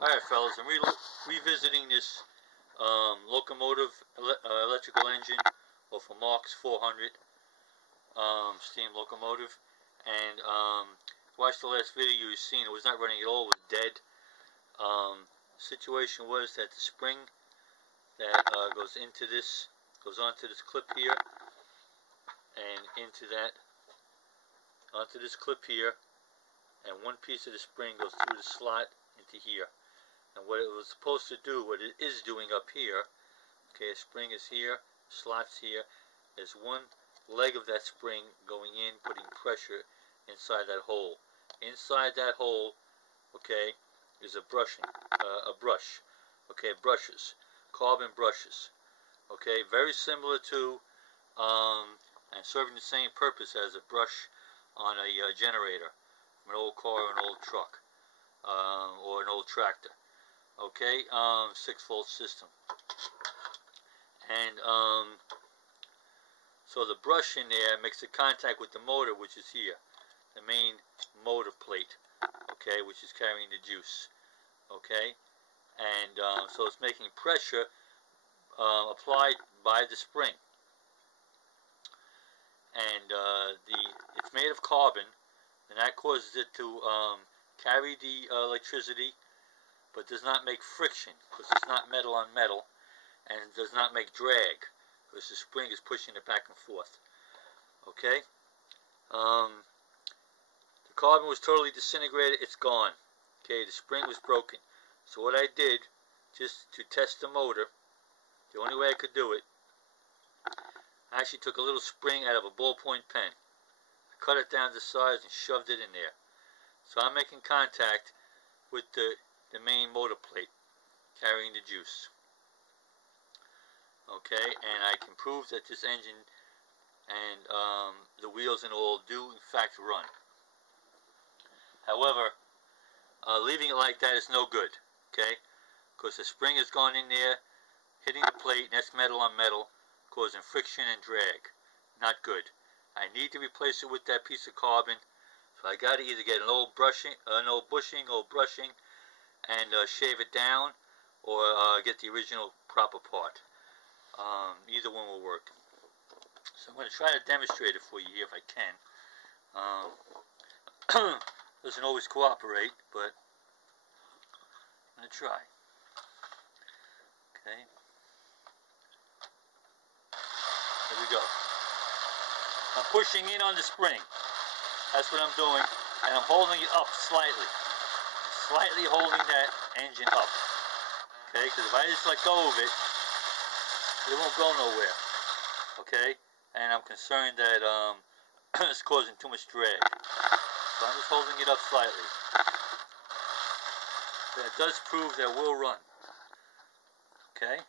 Alright fellas, I'm revisiting this Locomotive electrical engine off a Marx 400 steam locomotive, and watch the last video you've seen. It was not running at all, it was dead. Situation was that the spring that goes onto this clip here and onto this clip here, and one piece of the spring goes through the slot into here. And what it was supposed to do, what it is doing up here, okay, a spring is here, slot's here, there's one leg of that spring going in, putting pressure inside that hole. Inside that hole, okay, is a brush, okay, brushes, carbon brushes, okay, very similar to, and serving the same purpose as a brush on a generator, an old car or an old truck, or an old tractor. Okay, 6-volt system. And so the brush in there makes the contact with the motor, which is here, the main motor plate, okay, which is carrying the juice, okay, and so it's making pressure applied by the spring, and it's made of carbon, and that causes it to carry the electricity, but does not make friction, because it's not metal on metal, and does not make drag, because the spring is pushing it back and forth. Okay? The carbon was totally disintegrated, it's gone. Okay, the spring was broken. So what I did, just to test the motor, the only way I could do it, I actually took a little spring out of a ballpoint pen, cut it down to size and shoved it in there. So I'm making contact with the main motor plate carrying the juice. Okay, and I can prove that this engine and the wheels and all do in fact run. However, leaving it like that is no good, okay, because the spring has gone in there, hitting the plate, and that's metal on metal, causing friction and drag. Not good. I need to replace it with that piece of carbon, so I got to either get an old bushing, and shave it down, or get the original proper part. Either one will work. So I'm going to try to demonstrate it for you here if I can. Doesn't always cooperate, but I'm going to try. Okay. There we go. I'm pushing in on the spring. That's what I'm doing, and I'm holding it up slightly. Slightly holding that engine up, okay, because if I just let go of it, it won't go nowhere, okay, and I'm concerned that it's causing too much drag, so I'm just holding it up slightly. That does prove that we'll run, okay.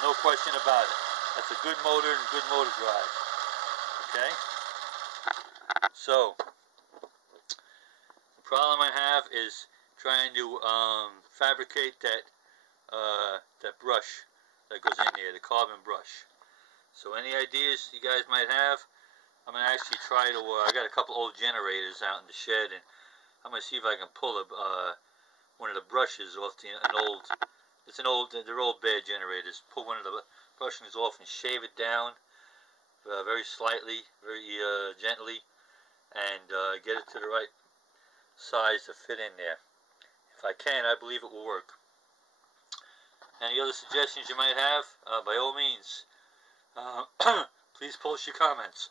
No question about it. That's a good motor and good motor drive, okay. So, the problem I have is trying to fabricate that brush that goes in there, the carbon brush. So any ideas you guys might have, I'm going to actually try to, I got a couple old generators out in the shed, and I'm going to see if I can pull one of the brushes off they're old bad generators, pull one of the bushings off and shave it down very slightly, very gently, and get it to the right size to fit in there. If I can, I believe it will work. Any other suggestions you might have, by all means, please post your comments.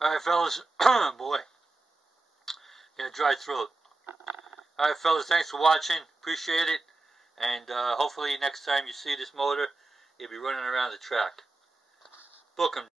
Alright fellas, boy, got a dry throat. Alright fellas, thanks for watching, appreciate it, and hopefully next time you see this motor, you'll be running around the track. Book 'em.